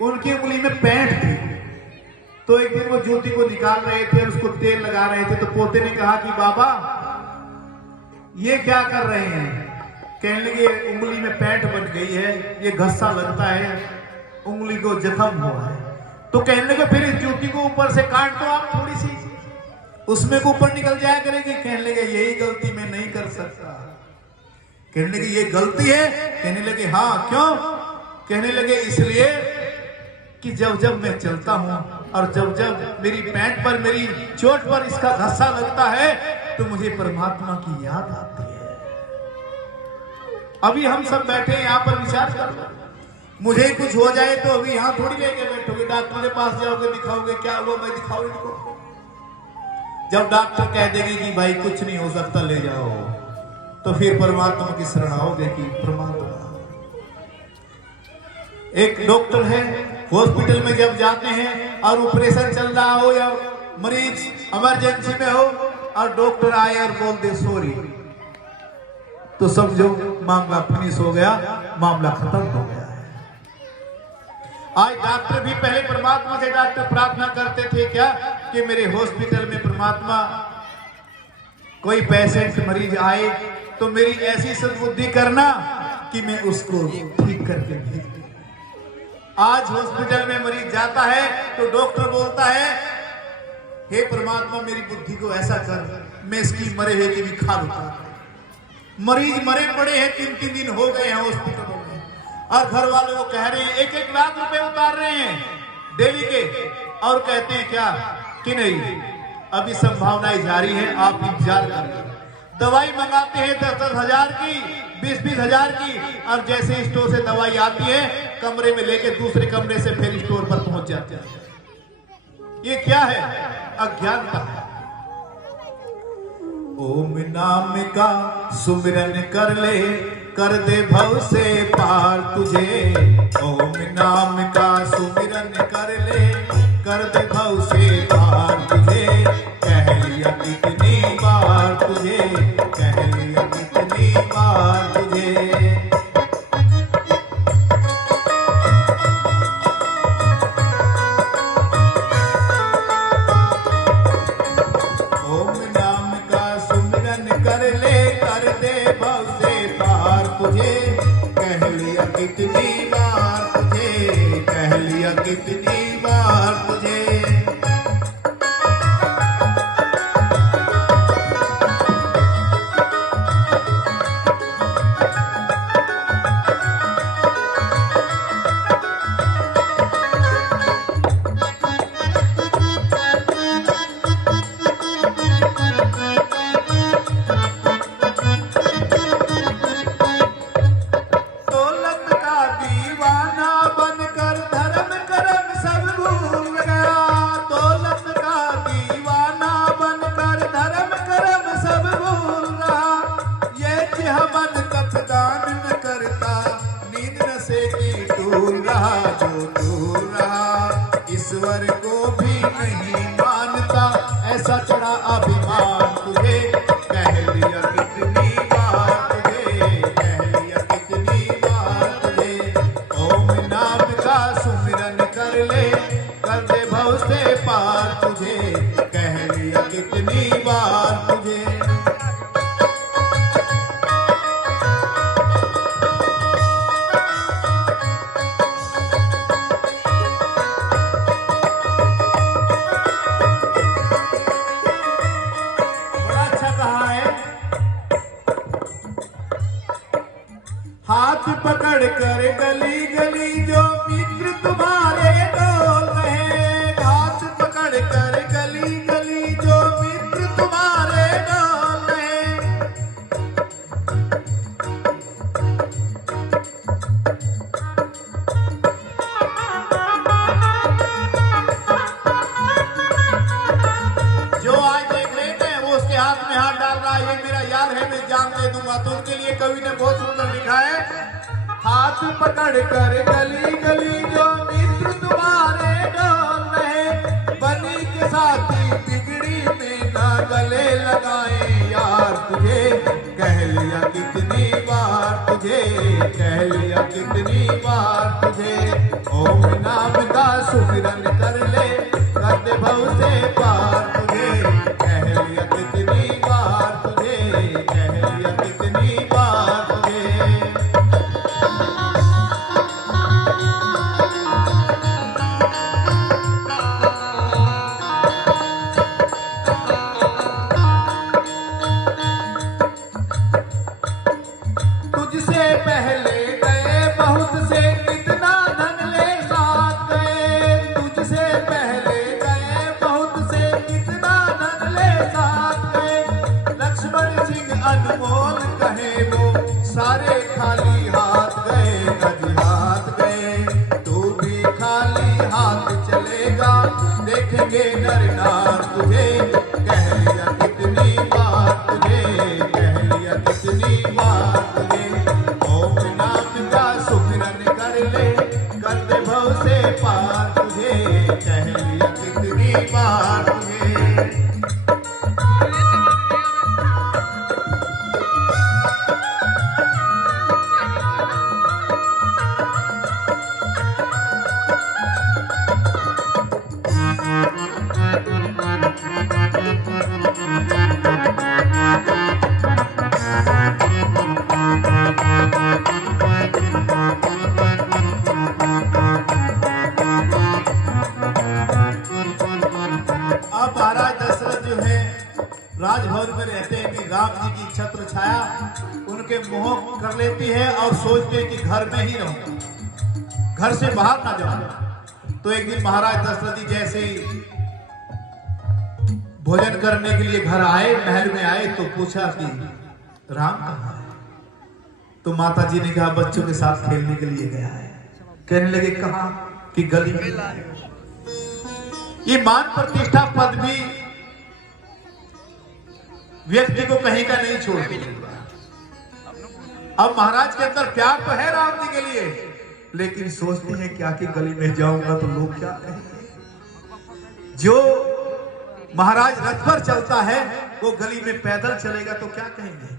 उनकी उंगली में पैंट थी। तो एक दिन वो ज्योति को निकाल रहे थे और उसको तेल लगा रहे थे, तो पोते ने कहा कि बाबा ये क्या कर रहे हैं? कहने लगे उंगली में पैंट बन गई है, ये घस्सा लगता है, उंगली को जख्म हुआ है। तो कहने लगे फिर इस ज्योति को ऊपर से काट दो आप थोड़ी सी, उसमें को ऊपर निकल जाया करेगी। कहने लगे यही गलती मैं नहीं कर सकता। कहने लगे ये गलती है? कहने लगे हाँ। क्यों? कहने लगे इसलिए कि जब जब मैं चलता हूं और जब जब मेरी पैंट पर, मेरी चोट पर इसका घस्सा लगता है तो मुझे परमात्मा की याद आती है। अभी हम सब बैठे हैं यहाँ पर, विचार कर लो, मुझे कुछ हो जाए तो अभी यहाँ थोड़ी लेके बैठोगे, डॉक्टर के पास जाओगे, दिखाओगे, क्या हुआ भाई दिखाओ इनको। जब डॉक्टर कह देंगे कि भाई कुछ नहीं हो सकता ले जाओ, तो फिर परमात्मा की शरण आओगे कि परमात्मा। एक डॉक्टर है, हॉस्पिटल में जब जाते हैं और ऑपरेशन चल रहा हो या मरीज इमरजेंसी में हो और डॉक्टर आए और बोल दे सॉरी, तो समझो मामला फिनिश हो गया, मामला खत्म हो गया है। आज डॉक्टर भी, पहले परमात्मा से डॉक्टर प्रार्थना करते थे क्या कि मेरे हॉस्पिटल में परमात्मा कोई पेशेंट मरीज आए तो मेरी ऐसी सद्बुद्धि करना कि मैं उसको ठीक करके भेज दूं। आज हॉस्पिटल में मरीज जाता है तो डॉक्टर बोलता है हे परमात्मा मेरी बुद्धि को ऐसा कर मैं इसकी मरे हुए की भी खा लूंगा। मरीज मरे पड़े हैं, 3-3 दिन हो गए हैं हॉस्पिटलों में और घर वालों को कह रहे हैं 1-1 लाख रुपए उतार रहे हैं डेली के, और कहते हैं क्या कि नहीं अभी संभावनाएं जारी है, आप इंतजार करें। दवाई मंगाते हैं 10-10 हजार की, 20-20 हजार की, और जैसे स्टोर से दवाई आती है कमरे में लेके दूसरे कमरे से फिर स्टोर पर पहुंच जाते हैं। ये क्या है? अज्ञानता है। ओम नाम का सुमिरन कर ले, कर दे भव से पार तुझे। ओम नाम का सुमिरन कर ले, कर दे भव से पार तुझे। कह लिया कितनी बार तुझे, कह लिया कितनी बार तुझे। ओम नाम का सुमिरन कर ले, कर दे भव से पार तुझे। कह लिया कितनी बार तुझे, कह लिया कितनी बार तुझे। ईश्वर को भी नहीं मानता, ऐसा चढ़ा अभिमान तुझे। कह लिया कितनी बार तुझे, कह लिया कितनी बार तुझे। ओम नाम का सुमिरन कर ले, कर दे भव से पार तुझे। कह लिया कितनी बार तुझे। हाथ पकड़ कर गली गली जो मित्र तुम्हारे डोल रहे। हाथ पकड़ कर गली गली जो मित्र तुम्हारे डोल रहे। जो आज देख रहे हैं वो उसके हाथ में हाथ डाल रहा है, ये मेरा यार है मैं जान दे दूंगा। तो उनके लिए कवि ने बहुत सुंदर लिखा है, हाथ पकड़ कर गली गली जो मित्र तुम्हारे डोल रहे। बनी के साथी बिगड़ी में ना गले लगाए यार तुझे। कह लिया कितनी बार तुझे, कह लिया कितनी बार तुझे। ओम नाम का सुमिरन कर ले, कर दे भव से पार तुझे। कह लिया कितनी बार तुझे, कह लिया कितनी बार तुझे। तुझसे पहले गए बहुत से, कितना धन ले साथ गए। तुझसे पहले गए बहुत से, कितना धन ले साथ गए। लक्ष्मण सिंह अनमोल कहे वो, सारे खाली हाथ गए, गज हाथ गए। तू भी खाली हाथ चलेगा, देखेंगे नर नार तुझे। कह लिया कितनी बार तुझे, कह लिया कितनी बार तुझे। ओम नाम का सुमिरन कर ले, कर दे भव से पार तुझे। कह लिया कितनी बार तुझे। अब महाराज दशरथ जो है राजभवन में रहते हैं कि राम जी की छत्र छाया उनके मोह कर लेती है और सोचते हैं कि घर में ही रहूं, घर से बाहर ना जाऊं। तो एक दिन महाराज दशरथ जी जैसे ही भोजन करने के लिए घर आए, महल में आए, तो पूछा कि राम कहाँ है? तो माता जी ने कहा बच्चों के साथ खेलने के लिए गया है। कहने लगे कहाँ? कि गली में। ये मान प्रतिष्ठा पद भी व्यक्ति को कहीं का नहीं छोड़ती। अब महाराज के अंदर प्यार तो है राम जी के लिए, लेकिन सोचते हैं क्या कि गली में जाऊंगा तो लोग क्या कहेंगे। जो महाराज रथ पर चलता है वो गली में पैदल चलेगा तो क्या कहेंगे।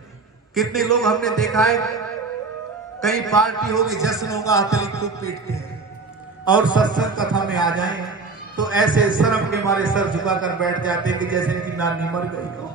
कितने लोग हमने देखा है, कहीं पार्टी होगी, जश्न होगा, हथेली खूब पीटते हैं, और सत्संग कथा में आ जाए तो ऐसे शर्म के मारे सर झुकाकर बैठ जाते हैं कि जैसे इनकी नानी मर गई हो।